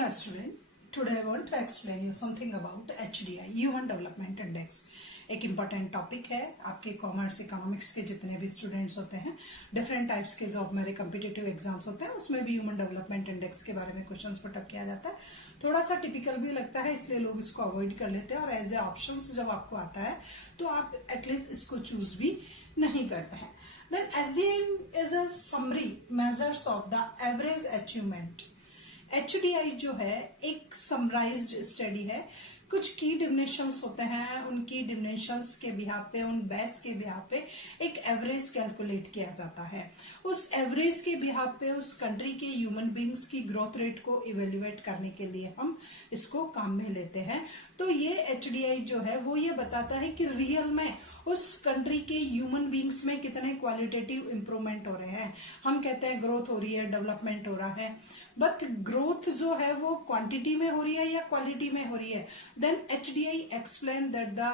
Hello student, today I want to explain you something about HDI, Human Development Index. एक important topic है आपके commerce economics के जितने भी स्टूडेंट्स होते हैं, डिफरेंट टाइप्स के जो मेरे कम्पिटिटिव एग्जाम्स होते हैं उसमें भी ह्यूमन डेवलपमेंट इंडेक्स के बारे में क्वेश्चंस पुटअप किया जाता है। थोड़ा सा टिपिकल भी लगता है इसलिए लोग इसको अवॉइड कर लेते हैं और एज ए ऑप्शंस जब आपको आता है तो आप एटलीस्ट इसको चूज भी नहीं करते हैं। Then HDI is a summary measures of the average achievement. HDI जो है एक समराइज्ड स्टडी है, कुछ की डिमिनेशंस होते हैं, उनकी डिमिनेशंस के बिहाफ पे, उन बेस के बिहाफ पे एक एवरेज कैलकुलेट किया जाता है। उस एवरेज के बिहाफ पे उस कंट्री के ह्यूमन बींग्स की ग्रोथ रेट को इवेल्युएट करने के लिए हम इसको काम में लेते हैं। तो ये HDI जो है वो ये बताता है कि रियल में उस कंट्री के ह्यूमन बींग्स में कितने क्वालिटेटिव इंप्रूवमेंट हो रहे हैं। हम कहते हैं ग्रोथ हो रही है, डेवलपमेंट हो रहा है, बट ग्रोथ जो है वो क्वांटिटी में हो रही है या क्वालिटी में हो रही है। Then HDI explain that the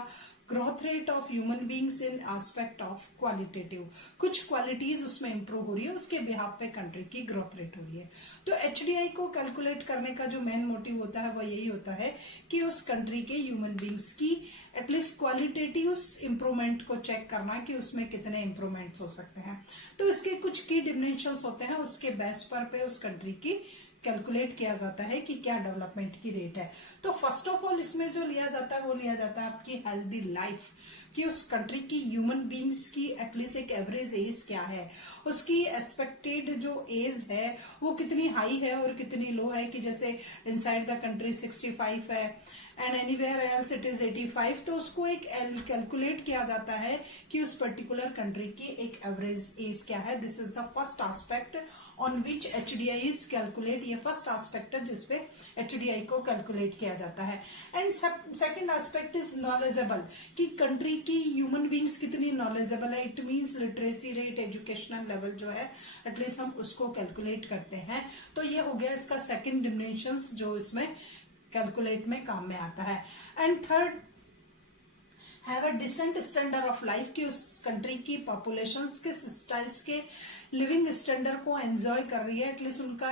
growth rate of human beings in aspect of qualitative, कुछ क्वालिटीज उसमें इंप्रूव हो रही है, उसके बिहाफ पे कंट्री की ग्रोथ रेट हो रही है। तो HDI को कैलकुलेट करने का जो मेन मोटिव होता है वो यही होता है कि उस कंट्री के ह्यूमन बींग्स की एटलीस्ट क्वालिटेटिव इंप्रूवमेंट को चेक करना कि उसमें कितने इंप्रूवमेंट्स हो सकते हैं। तो इसके कुछ की डिमेंशंस होते हैं, उसके बेस पर पे उस कंट्री की कैलकुलेट किया जाता है कि क्या डेवलपमेंट की रेट है। तो फर्स्ट ऑफ ऑल इसमें जो लिया जाता है वो लिया जाता है आपकी हेल्दी लाइफ, कि उस कंट्री की ह्यूमन बींग्स की एटलीस्ट एक एवरेज एज क्या है, उसकी एक्सपेक्टेड जो एज है वो कितनी हाई है और कितनी लो है। कि जैसे इनसाइड द कंट्री 65 है and anywhere else it is 85, तो उसको एक कैलकुलेट किया जाता है कि उस पर्टिकुलर कंट्री की एक एवरेज एज क्या है। This is the first aspect on which HDI is calculate. ये फर्स्ट एस्पेक्ट है जिसपे HDI को कैलकुलेट किया जाता है। And second aspect is knowledgeable, कि कंट्री की ह्यूमन बींग्स कितनी नॉलेजेबल है। It means literacy rate, educational level जो है एटलीस्ट हम उसको कैलकुलेट करते हैं। तो ये हो गया इसका सेकंड डिमेंशंस जो इसमें कैलकुलेट में काम में आता है। And third have a decent standard of life, कि उस कंट्री की पॉपुलेशंस के स्टाइल्स के लिविंग स्टैंडर्ड को एंजॉय कर रही है, एटलीस्ट उनका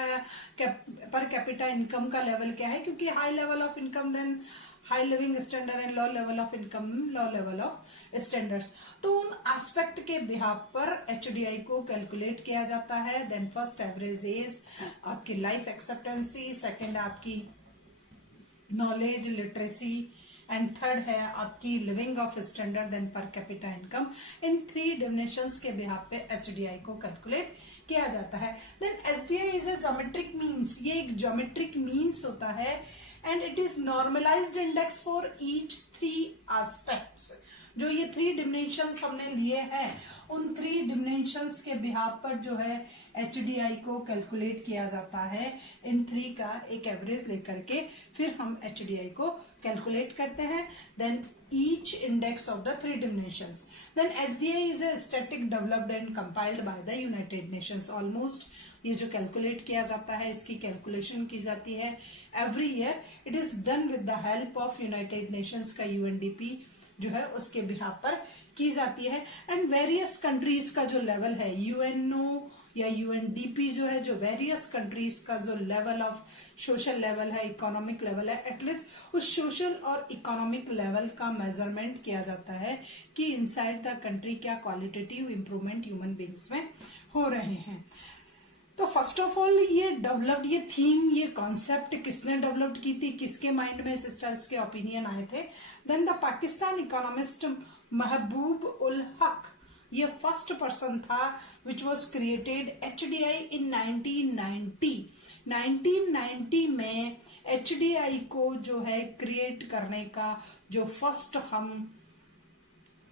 पर कैपिटा इनकम का लेवल क्या है, क्योंकि high level of income then high living standard and low level of income low level of standards. तो उन एस्पेक्ट के बिहाफ पर HDI को कैलकुलेट किया जाता है। देन फर्स्ट एवरेज एज, आपकी लाइफ एक्सेप्टेंसी, सेकेंड आपकी नॉलेज लिटरेसी, एंड थर्ड है आपकी living of standard, then per capita income. In three dimensions के बिहाफ पे HDI को कैलकुलेट किया जाता है। Then HDI is a geometric means, ये एक ज्योमेट्रिक मीन्स होता है and it is normalised index for each three aspects. जो ये थ्री डिमेंशंस हमने लिए हैं उन थ्री डिमेंशंस के बिहाफ पर जो है HDI को कैलकुलेट किया जाता है। इन थ्री का एक एवरेज लेकर के फिर हम HDI को कैलकुलेट करते हैं। Then each index of the three dimensions. Then HDI is a static developed and compiled by the United Nations. Almost ये जो कैलकुलेट किया जाता है इसकी कैलकुलेशन की जाती है every year. It is done with the help of United Nations का UNDP जो है उसके बिहाफ पर की जाती है। एंड वेरियस कंट्रीज का जो लेवल है, UNO या UNDP जो है, जो वेरियस कंट्रीज का जो लेवल ऑफ सोशल लेवल है, इकोनॉमिक लेवल है, एटलीस्ट उस सोशल और इकोनॉमिक लेवल का मेजरमेंट किया जाता है कि इनसाइड द कंट्री क्या क्वालिटेटिव इंप्रूवमेंट ह्यूमन बींग्स में हो रहे हैं। तो फर्स्ट ऑफ ऑल ये डेवलप्ड, ये थीम, ये कॉन्सेप्ट किसने डेवलप्ड की थी, किसके माइंड में इस स्टाइल्स के ओपिनियन आए थे। देन द पाकिस्तान इकोनॉमिस्ट महबूब उल हक, ये फर्स्ट पर्सन था विच वॉज क्रिएटेड HDI इन 1990। 1990 में HDI को जो है क्रिएट करने का जो फर्स्ट हम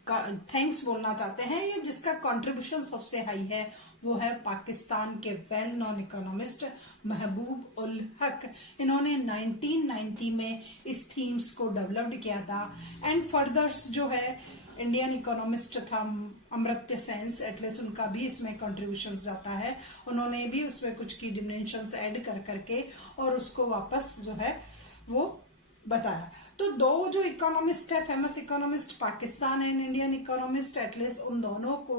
थैंक्स बोलना चाहते हैं, ये जिसका कंट्रीब्यूशन सबसे हाई है वो है पाकिस्तान के वेल नोन इकोनॉमिस्ट महबूब उल हक। इन्होंने 1990 में इस थीम्स को डेवलप्ड किया था। एंड फर्दर्स जो है इंडियन इकोनॉमिस्ट था अमर्त्य सेन, एटलीस्ट उनका भी इसमें कंट्रीब्यूशन जाता है। उन्होंने भी उसमें कुछ की डिमेंशंस ऐड कर करके और उसको वापस जो है वो बताया। तो दो जो इकोनॉमिस्ट है famous economist, Pakistan and Indian economist, at least उन दोनों को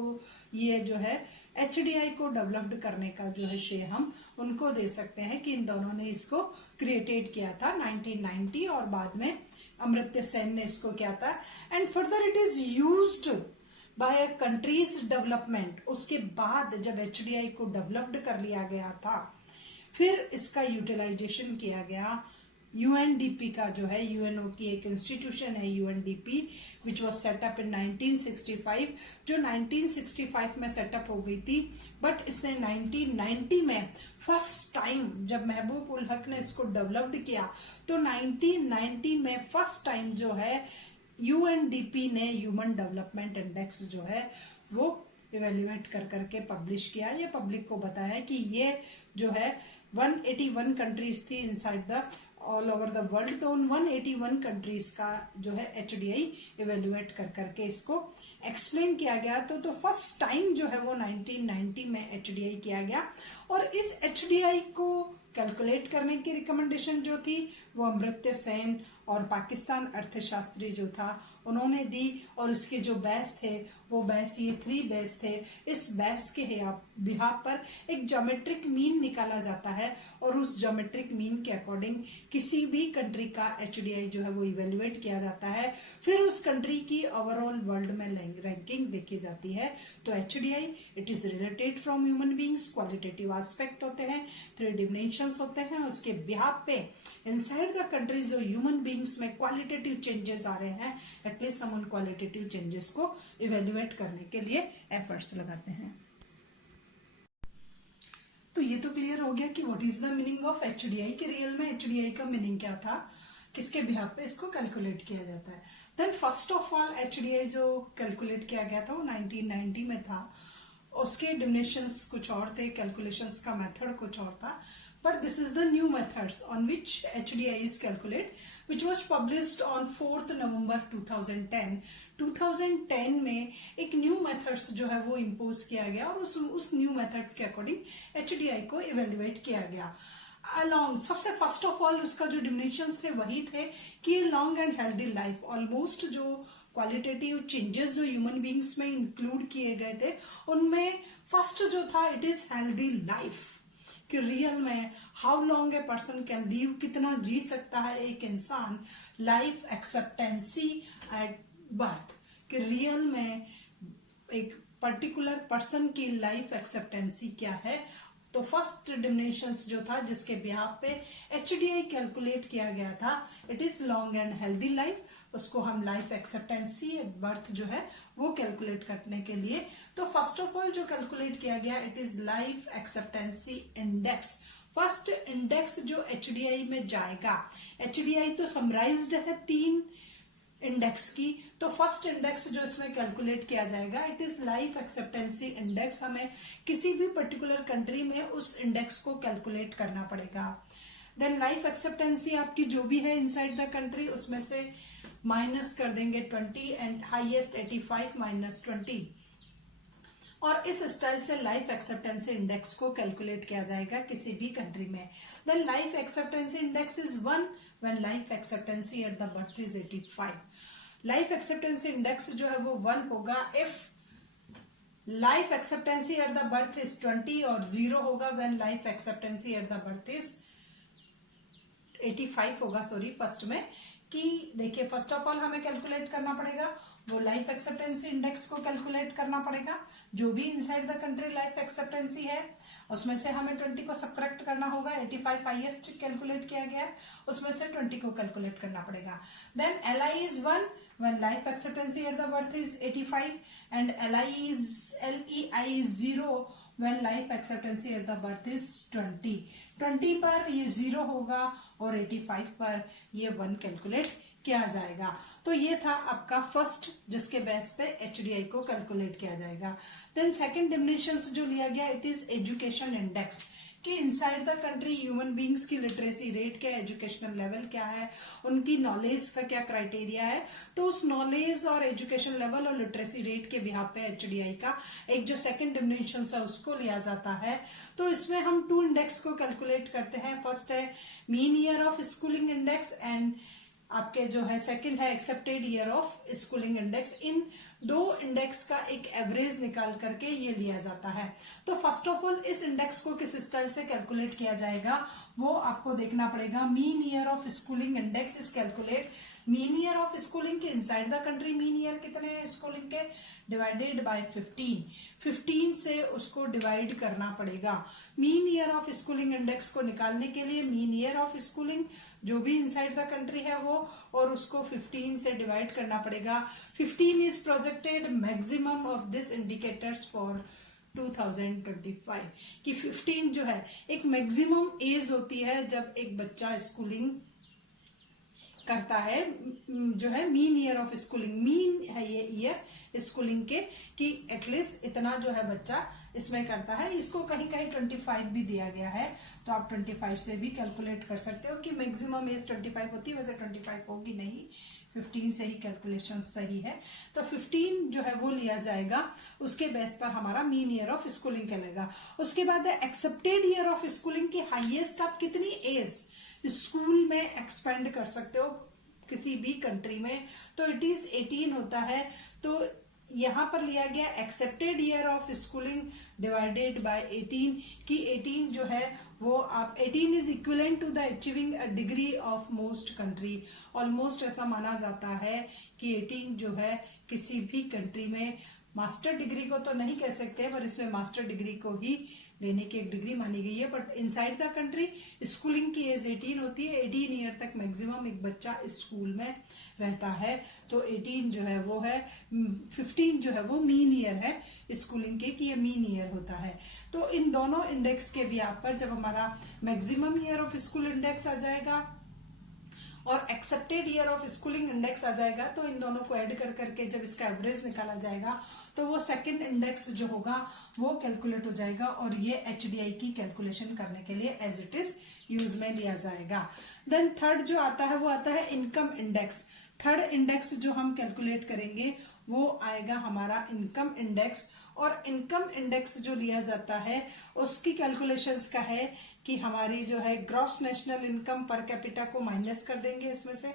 ये जो है HDI को डेवलप्ड करने का जो है श्रेय हम उनको दे सकते हैं कि इन दोनों ने इसको क्रिएटेड किया था 1990 और बाद में अमर्त्य सेन ने इसको किया था। And further it is used by countries development. उसके बाद जब HDI को डेवलप्ड कर लिया गया था फिर इसका यूटिलाइजेशन किया गया UNDP का जो है, UNO की एक इंस्टीट्यूशन है UNDP विच वॉज सेटअप इन 1965, जो 1965 में सेटअप हो गई थी, बट इसने 1990 में फर्स्ट टाइम जब महबूब उल हक ने इसको डेवलप्ड किया तो 1990 में फर्स्ट टाइम जो है UNDP ने ह्यूमन डेवलपमेंट इंडेक्स जो है वो इवेल्युएट कर करके पब्लिश किया। ये पब्लिक को बताया कि ये जो है 181 कंट्रीज थी inside the all over the world, तो उन 181 कंट्रीज का जो है HDI इवेल्युएट कर करके इसको एक्सप्लेन किया गया। तो फर्स्ट टाइम जो है वो 1990 में HDI किया गया और इस HDI को कैलकुलेट करने की रिकमेंडेशन जो थी वो अमर्त्य सेन और पाकिस्तान अर्थशास्त्री जो था उन्होंने दी। और इसके जो बेस थे वो बेस, ये 3 बेस थे। इस बेस के बिहाफ पर एक ज्योमेट्रिक मीन निकाला जाता है और उस ज्योमेट्रिक मीन के अकॉर्डिंग किसी भी कंट्री का HDI जो है वो इवेल्युएट किया जाता है। फिर उस कंट्री की ओवरऑल वर्ल्ड में रैंकिंग देखी जाती है। तो HDI it is related from human beings, qualitative aspect होते हैं, 3 डिमेंशंस होते हैं। उसके बिहाफ पे इनसाइड द कंट्री जो ह्यूमन बींग्स में क्वालिटेटिव चेंजेस आ रहे हैं, एटलीस्ट हम उन क्वालिटेटिव चेंजेस को इवेल्युएट करने के लिए एफर्ट्स लगाते हैं। तो ये तो क्लियर हो गया कि what is the meaning of HDI, कि रियल में HDI का मीनिंग क्या था, किसके बिहाफ पे इसको कैलकुलेट किया जाता है। Then first of all HDI जो कैलकुलेट किया गया था वो 1990 में था। उसके डिमिनिशंस कुछ और थे, कैलकुलेशंस का मेथड कुछ और था, but this is the new methods on which HDI is calculated, which was published on 4th November 2010। 2010 में एक न्यू मेथड्स जो है वो इम्पोज किया गया और उस न्यू मेथड्स के अकॉर्डिंग HDI को इवेल्युएट किया गया। अलॉन्ग सबसे फर्स्ट ऑफ ऑल उसका जो डिमिनिशंस थे वही थे कि long and healthy life. Almost जो क्वालिटेटिव चेंजेस जो ह्यूमन बींग्स में इंक्लूड किए गए थे उनमें फर्स्ट जो था इट इज हेल्दी लाइफ, कि रियल में how long a person can leave, कितना जी सकता है एक इंसान। लाइफ एक्सेप्टेंसी एट बर्थ, कि रियल में एक पर्टिकुलर पर्सन की लाइफ एक्सेप्टेंसी क्या है। तो फर्स्ट डिमिनिशंस जो था जिसके बिहाफ पे HDI कैलकुलेट किया गया था it is long and healthy life. उसको हम लाइफ एक्सेप्टेंसी एट बर्थ जो है वो कैलकुलेट करने के लिए तो फर्स्ट ऑफ ऑल जो कैलकुलेट किया गया it is life expectancy index. First index जो HDI में जाएगा, HDI तो समराइज्ड है 3 इंडेक्स की, तो फर्स्ट इंडेक्स जो इसमें कैलकुलेट किया जाएगा it is life expectancy index. हमें किसी भी पर्टिकुलर कंट्री में उस इंडेक्स को कैलकुलेट करना पड़ेगा। देन लाइफ एक्सेप्टेंसी आपकी जो भी है इनसाइड द कंट्री उसमें से माइनस कर देंगे 20 एंड हाईएस्ट 85 माइनस 20, और इस स्टाइल से लाइफ एक्सेप्टेंसी इंडेक्स को कैलकुलेट किया जाएगा किसी भी कंट्री में। Then life expectancy index is 1 when life expectancy at the birth is 85। Life expectancy index जो है वो 1 होगा if life expectancy at the birth is 20 और 0 होगा when life expectancy at the birth is 85 होगा। सॉरी, फर्स्ट में कि देखिए फर्स्ट ऑफ ऑल हमें कैलकुलेट करना पड़ेगा वो लाइफ एक्सेप्टेंसी इंडेक्स को कैलकुलेट करना पड़ेगा। जो भी इनसाइड द कंट्री लाइफ एक्सेप्टेंसी है उसमें से हमें 20 को सबट्रैक्ट करना होगा। 85 हाईएस्ट कैलकुलेट किया गया है उसमें से 20 को कैलकुलेट करना पड़ेगा। Then LI is 1 when life expectancy at the birth is 85 and LEI is 0 when life expectancy at the birth is 20। 20 पर ये 0 होगा और 85 पर ये 1 कैलकुलेट किया जाएगा। तो ये था आपका फर्स्ट जिसके बेस पे HDI को कैलकुलेट किया जाएगा। देन सेकंड डिमिनिशंस जो लिया गया इट इज एजुकेशन इंडेक्स, कि inside the country human beings की लिटरेसी रेट क्या है, एजुकेशनल लेवल क्या है, उनकी नॉलेज का क्या क्राइटेरिया है। तो उस नॉलेज और एजुकेशन लेवल और लिटरेसी रेट के बिहाफ पे HDI का एक जो सेकंड डिमिनिशन है उसको लिया जाता है। तो इसमें हम 2 इंडेक्स को कैलकुलेट करते हैं। फर्स्ट है mean year of schooling index and आपके जो है सेकंड है expected year of schooling index. इन दो इंडेक्स का एक एवरेज निकाल करके ये लिया जाता है। तो फर्स्ट ऑफ ऑल इस इंडेक्स को किस स्टाइल से कैलकुलेट किया जाएगा वो आपको देखना पड़ेगा। Mean year of schooling index is calculate, mean year of schooling के inside the country mean year कितने हैं स्कूलिंग के, डिवाइडेड बाय 15 से उसको डिवाइड करना पड़ेगा। Mean year of schooling index को निकालने के लिए मीन ईयर ऑफ स्कूलिंग जो भी इनसाइड द कंट्री है वो, और उसको 15 से डिवाइड करना पड़ेगा। 15 is projected maximum of this indicators for 2025 कि 15 जो है एक मैक्सिमम एज होती है जब एक बच्चा स्कूलिंग करता है, जो है mean year of schooling, mean है ये ईयर स्कूलिंग के कि एटलीस्ट इतना जो है बच्चा इसमें करता है। इसको कहीं कहीं 25 भी दिया गया है, तो आप 25 से भी कैलकुलेट कर सकते हो कि मैक्सिमम एज 25 होती है, वैसे 25 होगी नहीं, 15 से ही कैलकुलेशन सही है। तो 15 जो है वो लिया जाएगा, उसके बेस पर हमारा मीन ईयर ऑफ स्कूलिंग कहलाएगा। उसके बाद एक्सेप्टेड ईयर ऑफ स्कूलिंग की हाईएस्ट आप कितनी एज स्कूल में एक्सपेंड कर सकते हो किसी भी कंट्री में, तो इट इज 18 होता है। तो यहां पर लिया गया accepted year of schooling divided by 18 कि 18 जो है वो आप 18 is equivalent to the achieving a degree of most country. Almost ऐसा माना जाता है कि 18 जो है किसी भी कंट्री में मास्टर डिग्री को तो नहीं कह सकते, पर इसमें मास्टर डिग्री को ही लेने की एक डिग्री मानी गई है। But inside the country schooling की एज 18 होती है, 18 ईयर तक मैक्सिमम एक बच्चा स्कूल में रहता है। तो 18 जो है वो है, 15 जो है वो मीन ईयर है स्कूलिंग के कि ये मीन ईयर होता है। तो इन दोनों इंडेक्स के भी आप पर जब हमारा maximum year of school index आ जाएगा और expected year of schooling index आ जाएगा, तो इन दोनों को ऐड कर करके जब इसका एवरेज निकाला जाएगा तो वो सेकंड इंडेक्स जो होगा वो कैलकुलेट हो जाएगा, और ये एचडीआई की कैलकुलेशन करने के लिए एज इट इज यूज में लिया जाएगा। देन थर्ड जो आता है वो आता है इनकम इंडेक्स। थर्ड इंडेक्स जो हम कैलकुलेट करेंगे वो आएगा हमारा इनकम इंडेक्स, और इनकम इंडेक्स जो लिया जाता है उसकी कैलकुलेशंस का है कि हमारी जो है gross national income per capita को माइनस कर देंगे इसमें से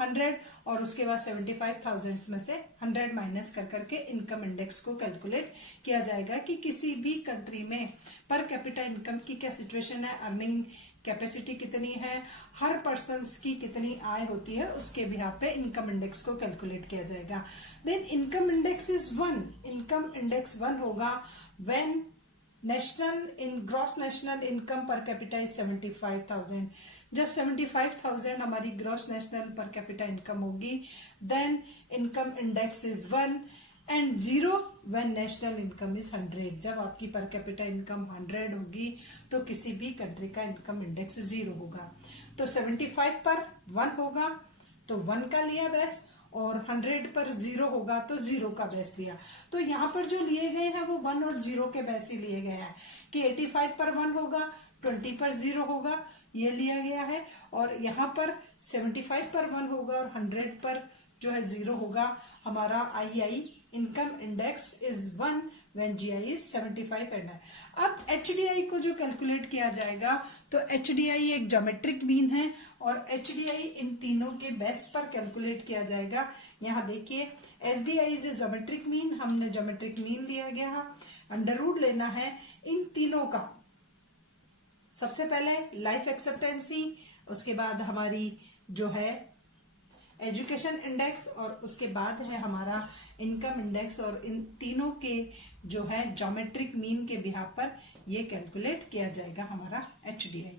100, और उसके बाद 75,000 में से 100 माइनस कर करके इनकम इंडेक्स को कैलकुलेट किया जाएगा कि किसी भी कंट्री में पर कैपिटा इनकम की क्या सिचुएशन है, अर्निंग कैपेसिटी कितनी है, हर पर्सन्स की कितनी आय होती है, उसके बिहाफ पे इनकम इंडेक्स को कैलकुलेट किया जाएगा। Then income index is 1, income index 1 होगा when national in gross national income per capita is 75,000। जब 75,000 हमारी gross national per capita income होगी, then income index is 1 and 0 when national income is 100। जब आपकी पर कैपिटा इनकम 100 होगी तो किसी भी कंट्री का इनकम इंडेक्स 0 होगा। तो 75 पर 1 होगा तो 1 का लिया बेस, और 100 पर 0 होगा तो 0 का बेस लिया। तो यहाँ पर जो लिए गए हैं वो 1 और 0 के बेस ही लिए गए हैं कि 85 पर 1 होगा, 20 पर 0 होगा, ये लिया गया है, और यहाँ पर 75 पर 1 होगा और 100 पर जो है 0 होगा। हमारा I income index is 1 when GI is 75 and है। अब एचडीआई को जो कैलकुलेट किया जाएगा तो एचडीआई एक ज्योमेट्रिक मीन है, और एचडीआई इन तीनों के बेस पर कैलकुलेट किया जाएगा। यहाँ देखिए SDI is a geometric mean, हमने ज्योमेट्रिक मीन लिया गया, अंडर रूट लेना है इन तीनों का। सबसे पहले लाइफ एक्सेप्टेंसी, उसके बाद हमारी जो है एजुकेशन इंडेक्स, और उसके बाद है हमारा इनकम इंडेक्स, और इन तीनों के जो है ज्योमेट्रिक मीन के बिहाफ पर ये कैलकुलेट किया जाएगा हमारा एचडीआई।